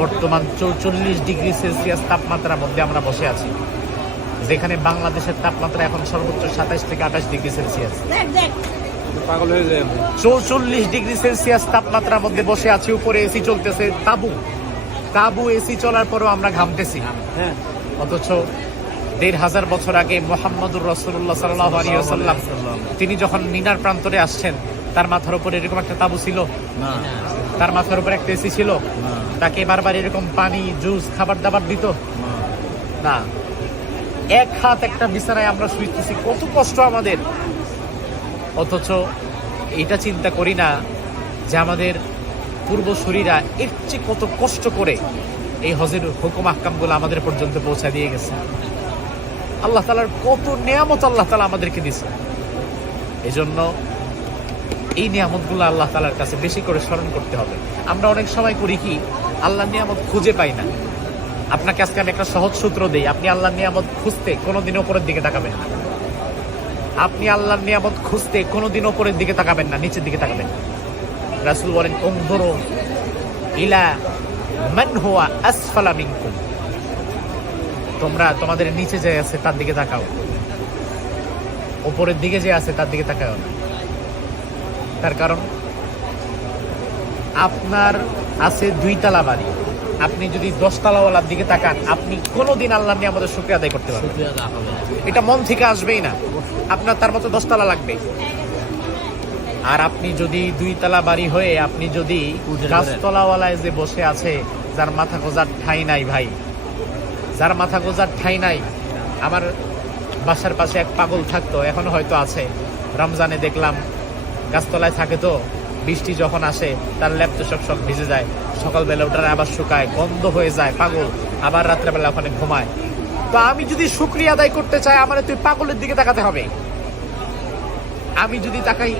বর্তমান 44 degree Celsius তাপমাত্রার মধ্যে আমরা বসে আছি, যেখানে বাংলাদেশের তাপমাত্রা এখন সর্বোচ্চ 27 থেকে 28 ডিগ্রি সেলসিয়াস। পাগল হয়ে যায়। 44 ডিগ্রি সেলসিয়াস তাপমাত্রার মধ্যে বসে আছি, উপরে এসি চলতেছে, তাবু এসি চলার পরও আমরা ঘামতেছি। হ্যাঁ, অথচ 1500 বছর আগে মুহাম্মদুর রাসূলুল্লাহ সাল্লাল্লাহু আলাইহি ওয়াসাল্লাম তিনি যখন মিনার প্রান্তরে আসছেন, তার মাথার উপরে এরকম একটা তাবু ছিল না তার মাথার উপরে একটা এসি ছিল? না তাকে বারবার এরকম পানি, জুস, খাবার দাবার দিত না। এক হাত একটা বিছানায় আমরা শুইতেছি, কত কষ্ট আমাদের। অথচ এটা চিন্তা করি না যে আমাদের পূর্বসূরীরা এর চেয়ে কত কষ্ট করে এই হজের হুকুম আহকামগুলো আমাদের পর্যন্ত পৌঁছা দিয়ে গেছে। আল্লাহ তাআলার কত নিয়ামত আল্লাহ তাআলা আমাদেরকে দিয়েছে। এই জন্য এই নিয়ামতগুলো আল্লাহ তাআলার কাছে বেশি করে স্মরণ করতে হবে। আমরা অনেক সময় করি কি, আল্লাহর নিয়ামত খুঁজে পাই না। আপনাকে আজকে আমি একটা সহজ সূত্র দেই, আপনি আল্লাহর নিয়ামত খুঁজতে কোনোদিন উপরের দিকে তাকাবেন না। আপনি আল্লাহর নিয়ামত খুঁজতে কোনোদিন উপরের দিকে তাকাবেন না, নিচের দিকে তাকাবেন। রাসূল বলেন, উনজুরু ইলা মান হুয়া আসফালা মিনকুম, তোমরা তোমাদের নিচে যে আছে তার দিকে তাকাও, উপরের দিকে যে আছে তার দিকে তাকাও না। তার কারণ আপনার আছে 2 তালা বাড়ি, আপনি যদি 10 তালাওয়ালার দিকে তাকান, আপনি কোনোদিন আল্লাহর নিয়ামতের শুকরিয়া আদায় করতে পারবেন না। এটা মন থেকে আসবেই না, আপনার তার মতো 10 তালা লাগবে। আর আপনি যদি 2 তালা বাড়ি হয়ে আপনি যদি গাছতলাওয়ালায় যে বসে আছে, যার মাথা গোজার ঠাঁই নাই ভাই, যার মাথা গোজার ঠাঁই নাই। আমার বাসার পাশে এক পাগল থাকতো, এখনো হয়তো আছে। রমজানে দেখলাম গাছতলায় থাকে, তো বৃষ্টি যখন আসে তার ল্যাপ তো সব ভিজে যায়, সকালবেলা ওটা আবার শুকায়, গন্ধ হয়ে যায়, পাগল আবার রাত্রেবেলা ওখানে ঘুমায়। তো আমি যদি শুকরিয়া আদায় করতে চাই, আমার তুই পাগলের দিকে তাকাতে হবে। আমি যদি তাকাই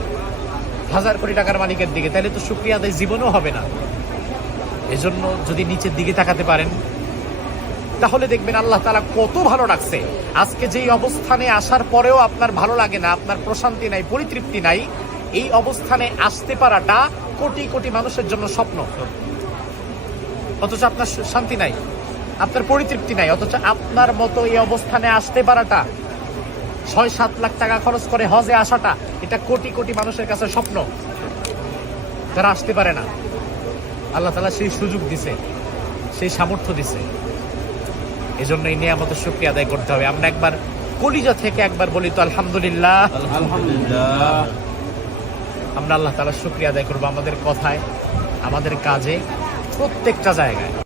1000 কোটি টাকার মালিকের দিকে, তাহলে তো শুকরিয়া আদায় জীবনেও হবে না। এজন্য যদি নিচের দিকে তাকাতে পারেন, তাহলে দেখবেন আল্লাহ তাআলা কত ভালো রাখছে। আজকে যেই অবস্থানে আসার পরেও আপনার ভালো লাগে না, আপনার প্রশান্তি নাই, পরিতৃপ্তি নাই, এই অবস্থানে আসতে পারাটা কোটি কোটি মানুষের জন্য স্বপ্ন। অথচ আপনার শান্তি নাই, আপনার পরিতৃপ্তি নাই। অথচ আপনার মতো এই অবস্থানে আসতে পারাটা, 6-7 লাখ টাকা খরচ করে হজে আসাটা, এটা কোটি কোটি মানুষের কাছে স্বপ্ন। তারা আসতে পারে না। আল্লাহ তাআলা সেই সুযোগ দিছে, সেই সামর্থ্য দিছে। এজন্য এই নিয়ামতের শুকরিয়া আদায় করতে হবে। আমরা একবার কলিজা থেকে একবার বলি তো আলহামদুলিল্লাহ। আলহামদুলিল্লাহ। আমরা আল্লাহ তাআলার শুকরিয়া আদায় করবো আমাদের কথায়, আমাদের কাজে, প্রত্যেকটা জায়গায়।